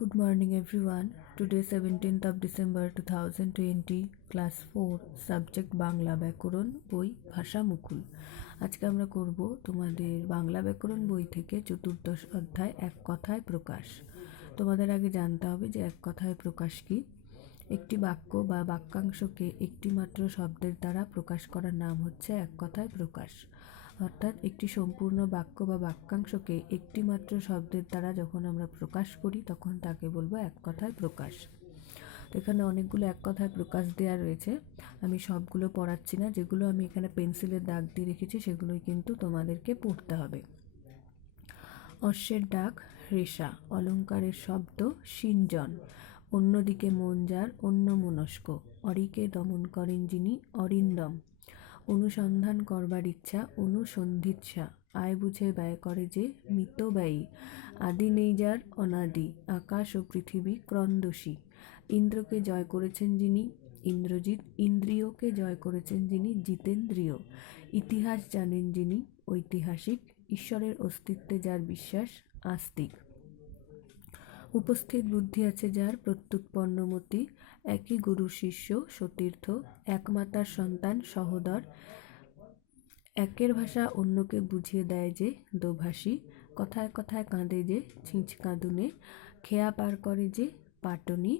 Good morning everyone. Today 17th of December 2020 class 4 subject Bangla ব্যাকরণ বই ভাষা মুকুল। আজকে আমরা করব তোমাদের বাংলা ব্যাকরণ বই থেকে চতুর্দশ অধ্যায় এক কথায় প্রকাশ। তোমাদের আগে জানতে হবে যে এক কথায় প্রকাশ কি। একটি বাক্য বা বাক্যাংশকে একটি মাত্র শব্দের দ্বারা প্রকাশ করার নাম হচ্ছে এক কথায় প্রকাশ। অর্থাৎ একটি সম্পূর্ণ বাক্য বা বাক্যাংশকে একটি মাত্র শব্দের দ্বারা যখন আমরা প্রকাশ করি তখন তাকে বলবো এক কথায় প্রকাশ। এখানে অনেকগুলো এক কথায় প্রকাশ দেওয়া রয়েছে, আমি সবগুলো পড়াচ্ছি না, যেগুলো আমি এখানে পেন্সিলের দাগ দিয়ে রেখেছি সেগুলোই কিন্তু তোমাদেরকে পড়তে হবে। অশ্বের ডাক রেশা, অলঙ্কারের শব্দ সিঞ্জন, অন্যদিকে মন যার অন্যমনস্ক, অরিকে দমন করেন যিনি অরিন্দম, অনুসন্ধান করবার ইচ্ছা অনুসন্ধিৎসা, আয় বুঝে ব্যয় করে যে মিতব্যয়ী, আদি নেই যার অনাদি, আকাশ ও পৃথিবী ক্রন্দসী, ইন্দ্রকে জয় করেছেন যিনি ইন্দ্রজিৎ, ইন্দ্রিয়কে জয় করেছেন যিনি জিতেন্দ্রিয়, ইতিহাস জানেন যিনি ঐতিহাসিক, ঈশ্বরের অস্তিত্বে যার বিশ্বাস আস্তিক, উপস্থিত বুদ্ধি আছে যার প্রত্যুৎপন্নমতি, একই গুরু শিষ্য সতীর্থ, এক মাতার সন্তান সহোদর, একের ভাষা অন্যকে বুঝিয়ে দেয় যে দোভাষী, কথায় কথায় কাঁদে যে ছিঁচ কাঁদুনে, খেয়া পার করে যে পাটনি,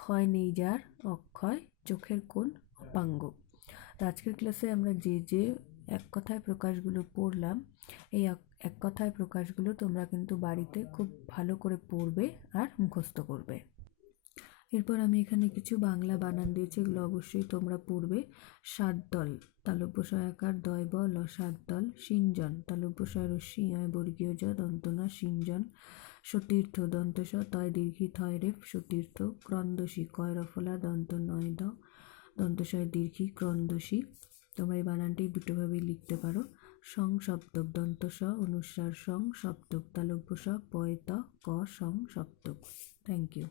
ক্ষয় নেই যার অক্ষয়, চোখের কোণ অপাঙ্গ। আজকের ক্লাসে আমরা যে এক কথায় প্রকাশগুলো পড়লাম, এই এক কথায় প্রকাশগুলো তোমরা কিন্তু বাড়িতে খুব ভালো করে পড়বে আর মুখস্থ করবে। এরপর আমি এখানে কিছু বাংলা বানান দিয়েছি, এগুলো অবশ্যই তোমরা পড়বে। সাতদল তালব্য সহায়কার দয় ব ল সাতদল, সিঞ্জন তালব্য সয় রস্যি অয় বর্গীয় জ দন্তনা সিঞ্জন, সতীর্থ দন্তস তয় দীর্ঘি থয় রেফ সতীর্থ, ক্রন্দসী কয় রফলা দন্ত নয় দ দন্তশয় দীর্ঘি ক্রন্দসী। তোমরা এই বানানটি দুটোভাবেই লিখতে পারো। সং সপ্তক দন্তস অনুস্বার সং সপ্তক তালব্য স পয় ত ক সং সপ্তক। Thank you.